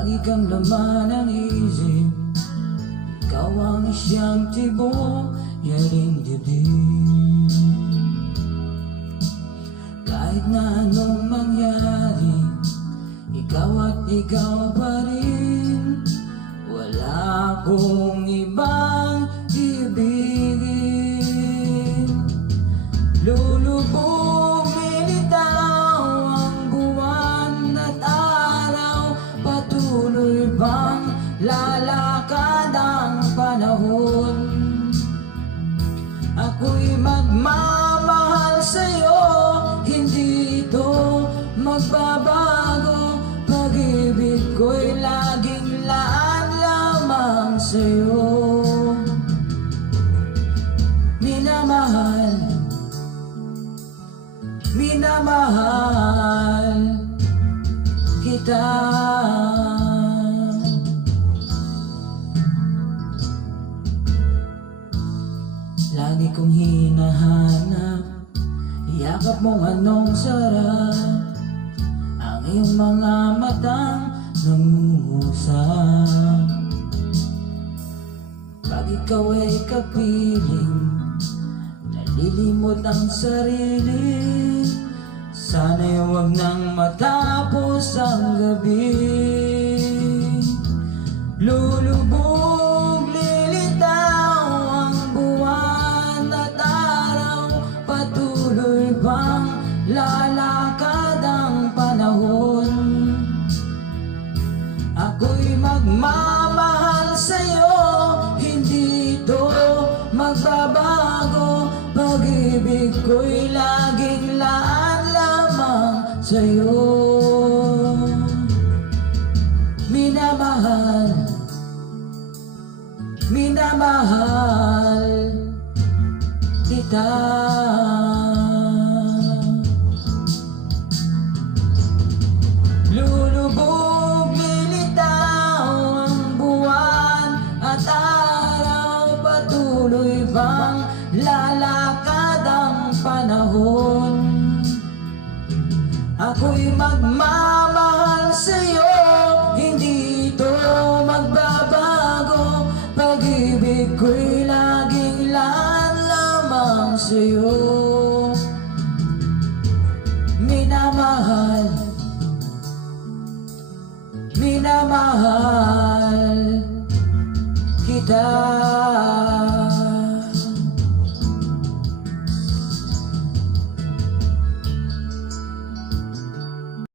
Lagi kang laman ng isip, ikaw ang siyang tibok, yaring dibdib. Kahit na anong mangyari, ikaw at ikaw pa rin. Wala akong ibang ibigin. Lulubog, lilitaw ang buwan at araw. Patuloy bang lalakad ang panahon? Ako'y magmamahal sa'yo, hindi ito magbabago. Pag-ibig ko'y laging laan lamang sa'yo. Minamahal, minamahal kita. Lagi kong hinahanap, yakap mong anong sarap. Ang iyong mga matang nangungusap. Pag ikaw ay kapiling, nalilimot ang sarili. Sana'y huwag nang matapos ang gabi. Lulubog, lilitaw ang buwan at araw. Patuloy bang lalakad ang panahon? Ako'y magmamahal sa'yo, hindi ito magbabago. Pag-ibig ko'y laging laan lamang sa'yo. Minamahal, minamahal kita. Lulubog, lilitaw ang buwan at araw. Patuloy bang lalakad ang panahon? Ako'y magmamahal sa'yo, hindi ito magbabago. Pag-ibig ko'y laging laan lamang sa'yo. Minamahal, minamahal kita.